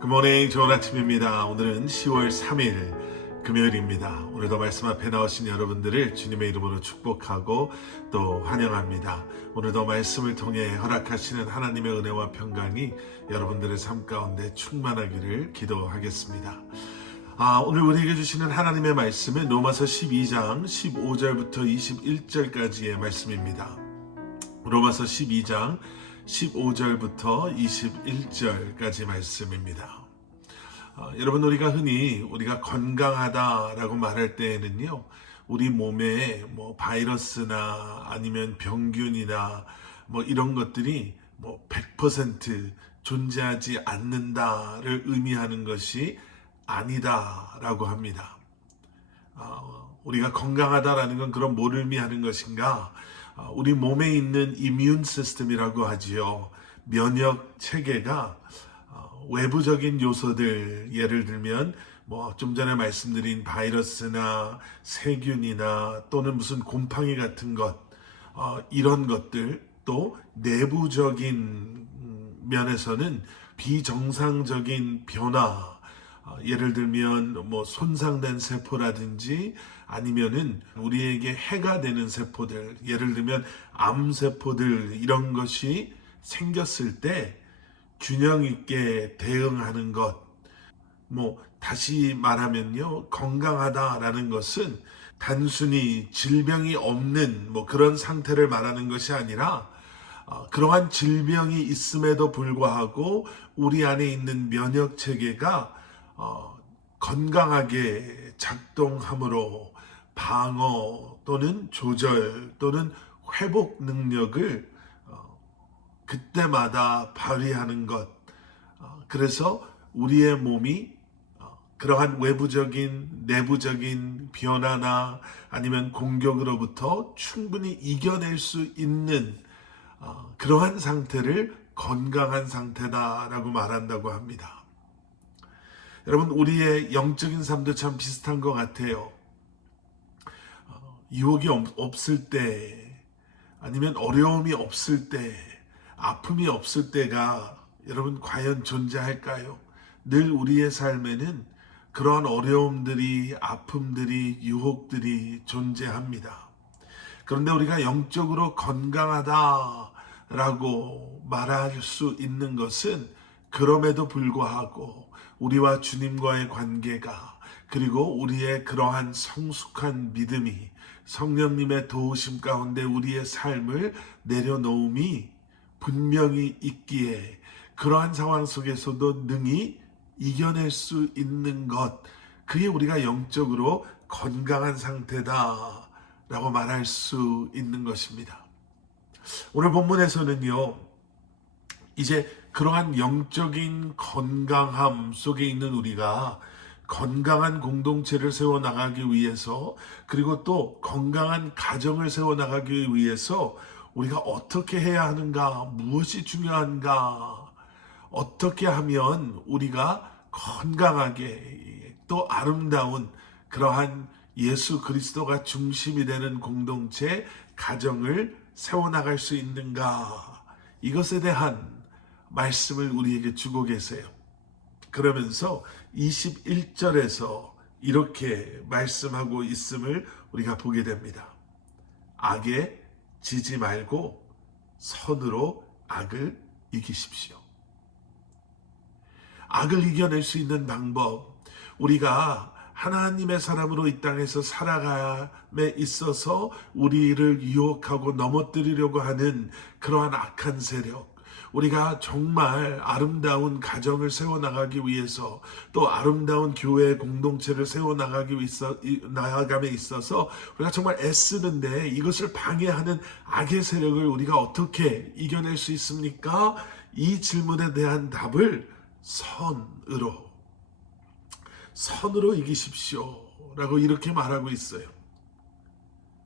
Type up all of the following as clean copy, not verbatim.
굿모닝, 좋은 아침입니다. 오늘은 10월 3일 금요일입니다. 오늘도 말씀 앞에 나오신 여러분들을 주님의 이름으로 축복하고 또 환영합니다. 오늘도 말씀을 통해 허락하시는 하나님의 은혜와 평강이 여러분들의 삶 가운데 충만하기를 기도하겠습니다. 오늘 우리에게 주시는 하나님의 말씀은 로마서 12장 15절부터 21절까지의 말씀입니다. 로마서 12장 15절부터 21절까지 말씀입니다. 여러분, 우리가 건강하다라고 말할 때에는요, 우리 몸에 바이러스나 아니면 병균이나 이런 것들이 100% 존재하지 않는다를 의미하는 것이 아니다라고 합니다. 우리가 건강하다라는 건 그럼 뭘 의미하는 것인가? 우리 몸에 있는 이뮨 시스템이라고 하지요. 면역 체계가 외부적인 요소들, 예를 들면 좀 전에 말씀드린 바이러스나 세균이나 또는 무슨 곰팡이 같은 것, 이런 것들, 또 내부적인 면에서는 비정상적인 변화, 예를 들면 손상된 세포라든지 아니면은 우리에게 해가 되는 세포들, 예를 들면 암세포들, 이런 것이 생겼을 때 균형 있게 대응하는 것, 다시 말하면요, 건강하다라는 것은 단순히 질병이 없는 그런 상태를 말하는 것이 아니라 그러한 질병이 있음에도 불구하고 우리 안에 있는 면역 체계가 건강하게 작동함으로 방어 또는 조절 또는 회복 능력을 그때마다 발휘하는 것. 그래서 우리의 몸이 그러한 외부적인 내부적인 변화나 아니면 공격으로부터 충분히 이겨낼 수 있는 그러한 상태를 건강한 상태다라고 말한다고 합니다. 여러분, 우리의 영적인 삶도 참 비슷한 것 같아요. 유혹이 없을 때, 아니면 어려움이 없을 때, 아픔이 없을 때가 여러분 과연 존재할까요? 늘 우리의 삶에는 그러한 어려움들이, 아픔들이, 유혹들이 존재합니다. 그런데 우리가 영적으로 건강하다라고 말할 수 있는 것은 그럼에도 불구하고 우리와 주님과의 관계가, 그리고 우리의 그러한 성숙한 믿음이 성령님의 도우심 가운데 우리의 삶을 내려놓음이 분명히 있기에 그러한 상황 속에서도 능히 이겨낼 수 있는 것, 그게 우리가 영적으로 건강한 상태다라고 말할 수 있는 것입니다. 오늘 본문에서는요, 이제 그러한 영적인 건강함 속에 있는 우리가 건강한 공동체를 세워나가기 위해서, 그리고 또 건강한 가정을 세워나가기 위해서 우리가 어떻게 해야 하는가, 무엇이 중요한가, 어떻게 하면 우리가 건강하게 또 아름다운 그러한 예수 그리스도가 중심이 되는 공동체, 가정을 세워나갈 수 있는가, 이것에 대한 말씀을 우리에게 주고 계세요. 그러면서 21절에서 이렇게 말씀하고 있음을 우리가 보게 됩니다. 악에 지지 말고 선으로 악을 이기십시오. 악을 이겨낼 수 있는 방법, 우리가 하나님의 사람으로 이 땅에서 살아감에 있어서 우리를 유혹하고 넘어뜨리려고 하는 그러한 악한 세력, 우리가 정말 아름다운 가정을 세워나가기 위해서, 또 아름다운 교회 공동체를 세워나가감에 있어서 우리가 정말 애쓰는데 이것을 방해하는 악의 세력을 우리가 어떻게 이겨낼 수 있습니까? 이 질문에 대한 답을 선으로 이기십시오 라고 이렇게 말하고 있어요.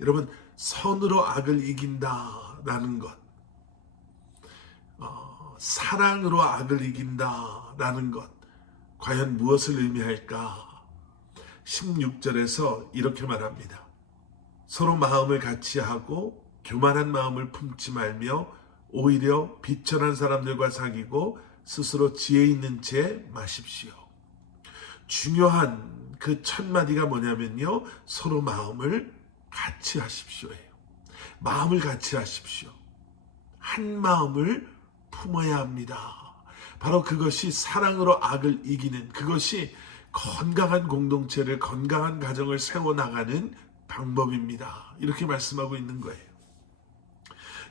여러분, 선으로 악을 이긴다라는 것, 사랑으로 악을 이긴다라는 것, 과연 무엇을 의미할까? 16절에서 이렇게 말합니다. 서로 마음을 같이 하고 교만한 마음을 품지 말며 오히려 비천한 사람들과 사귀고 스스로 지혜 있는 채 마십시오. 중요한 그 첫 마디가 뭐냐면요, 서로 마음을 같이 하십시오예요. 마음을 같이 하십시오. 한 마음을 품어야 합니다. 바로 그것이 사랑으로 악을 이기는, 그것이 건강한 공동체를, 건강한 가정을 세워나가는 방법입니다. 이렇게 말씀하고 있는 거예요.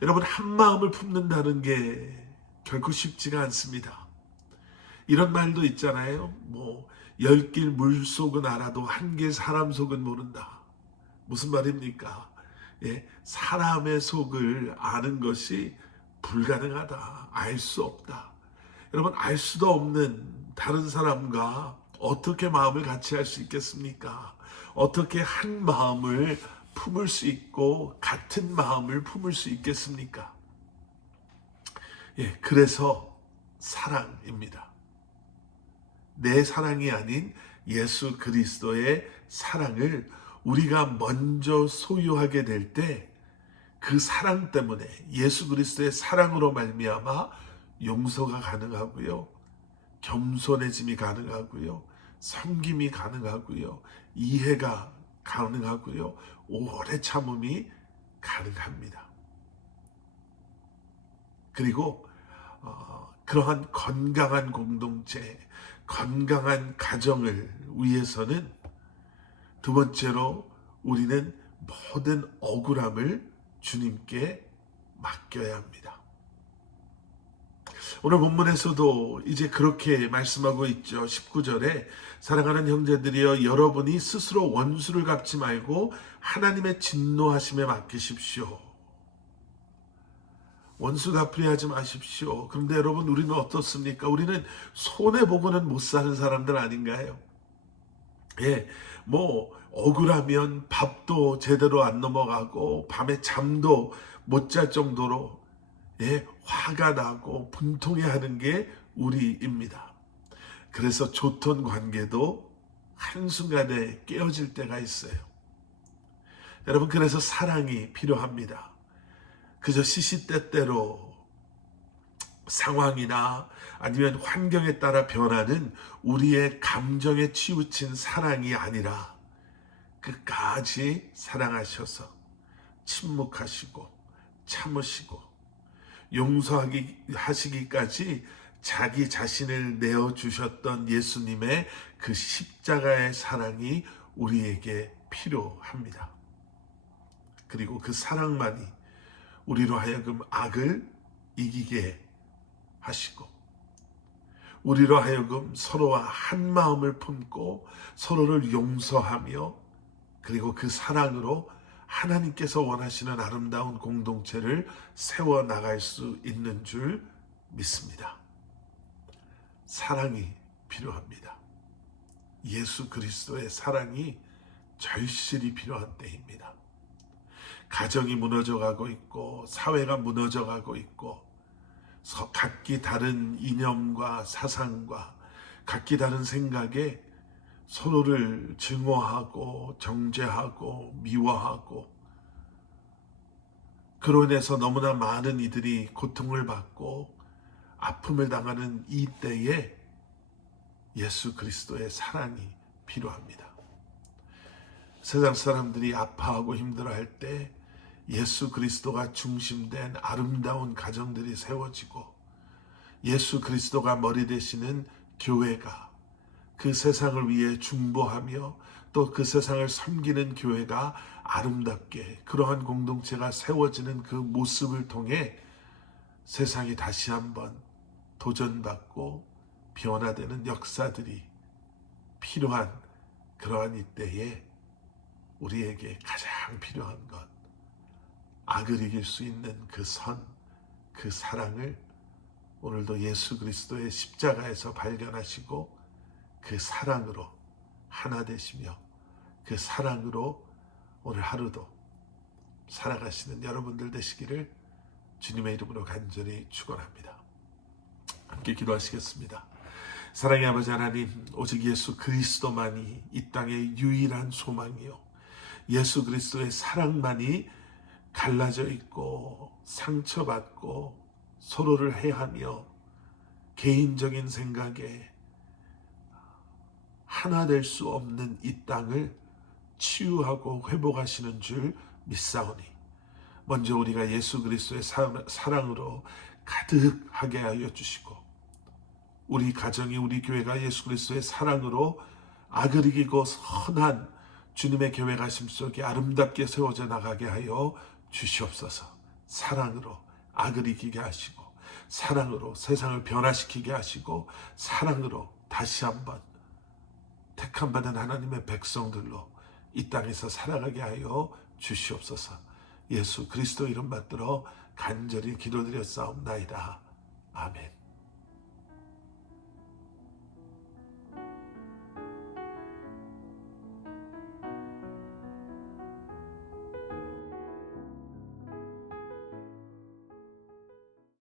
여러분, 한 마음을 품는다는 게 결코 쉽지가 않습니다. 이런 말도 있잖아요. 뭐 10길 물속은 알아도 한 길 사람 속은 모른다. 무슨 말입니까? 예, 사람의 속을 아는 것이 불가능하다. 알 수 없다. 여러분, 알 수도 없는 다른 사람과 어떻게 마음을 같이 할 수 있겠습니까? 어떻게 한 마음을 품을 수 있고 같은 마음을 품을 수 있겠습니까? 예, 그래서 사랑입니다. 내 사랑이 아닌 예수 그리스도의 사랑을 우리가 먼저 소유하게 될 때 그 사랑 때문에, 예수 그리스도의 사랑으로 말미암아 용서가 가능하고요, 겸손해짐이 가능하고요, 섬김이 가능하고요, 이해가 가능하고요, 오래 참음이 가능합니다. 그리고 그러한 건강한 공동체, 건강한 가정을 위해서는 두 번째로 우리는 모든 억울함을 주님께 맡겨야 합니다. 오늘 본문에서도 이제 그렇게 말씀하고 있죠. 19절에 사랑하는 형제들이여, 여러분이 스스로 원수를 갚지 말고 하나님의 진노하심에 맡기십시오. 원수 갚으려 하지 마십시오. 그런데 여러분, 우리는 어떻습니까? 우리는 손해보고는 못 사는 사람들 아닌가요? 예, 뭐 억울하면 밥도 제대로 안 넘어가고 밤에 잠도 못 잘 정도로, 예, 화가 나고 분통해하는 게 우리입니다. 그래서 좋던 관계도 한순간에 깨어질 때가 있어요. 여러분, 그래서 사랑이 필요합니다. 그저 시시때때로 상황이나 아니면 환경에 따라 변하는 우리의 감정에 치우친 사랑이 아니라 끝까지 사랑하셔서 침묵하시고 참으시고 용서하시기까지 자기 자신을 내어주셨던 예수님의 그 십자가의 사랑이 우리에게 필요합니다. 그리고 그 사랑만이 우리로 하여금 악을 이기게 하시고, 우리로 하여금 서로와 한 마음을 품고 서로를 용서하며, 그리고 그 사랑으로 하나님께서 원하시는 아름다운 공동체를 세워나갈 수 있는 줄 믿습니다. 사랑이 필요합니다. 예수 그리스도의 사랑이 절실히 필요한 때입니다. 가정이 무너져가고 있고 사회가 무너져가고 있고 각기 다른 이념과 사상과 각기 다른 생각에 서로를 증오하고 정죄하고 미워하고, 그로 인해서 너무나 많은 이들이 고통을 받고 아픔을 당하는 이 때에 예수 그리스도의 사랑이 필요합니다. 세상 사람들이 아파하고 힘들어할 때 예수 그리스도가 중심된 아름다운 가정들이 세워지고, 예수 그리스도가 머리 되시는 교회가 그 세상을 위해 중보하며 또 그 세상을 섬기는 교회가 아름답게, 그러한 공동체가 세워지는 그 모습을 통해 세상이 다시 한번 도전받고 변화되는 역사들이 필요한 그러한 이때에 우리에게 가장 필요한 것, 악을 이길 수 있는 그 선, 그 사랑을 오늘도 예수 그리스도의 십자가에서 발견하시고 그 사랑으로 하나 되시며 그 사랑으로 오늘 하루도 살아가시는 여러분들 되시기를 주님의 이름으로 간절히 축원합니다. 함께 기도하시겠습니다. 사랑의 아버지 하나님, 오직 예수 그리스도만이 이 땅의 유일한 소망이요, 예수 그리스도의 사랑만이 갈라져 있고 상처받고 서로를 해하며 개인적인 생각에 하나 될 수 없는 이 땅을 치유하고 회복하시는 줄 믿사오니 먼저 우리가 예수 그리스도의 사랑으로 가득하게 하여 주시고 우리 가정이 우리 교회가 예수 그리스도의 사랑으로 악을 이기고 선한 주님의 교회 가심 속에 아름답게 세워져 나가게 하여 주시옵소서. 사랑으로 악을 이기게 하시고 사랑으로 세상을 변화시키게 하시고 사랑으로 다시 한번 택함받은 하나님의 백성들로 이 땅에서 살아가게 하여 주시옵소서. 예수 그리스도 이름 받들어 간절히 기도드렸사옵나이다. 아멘.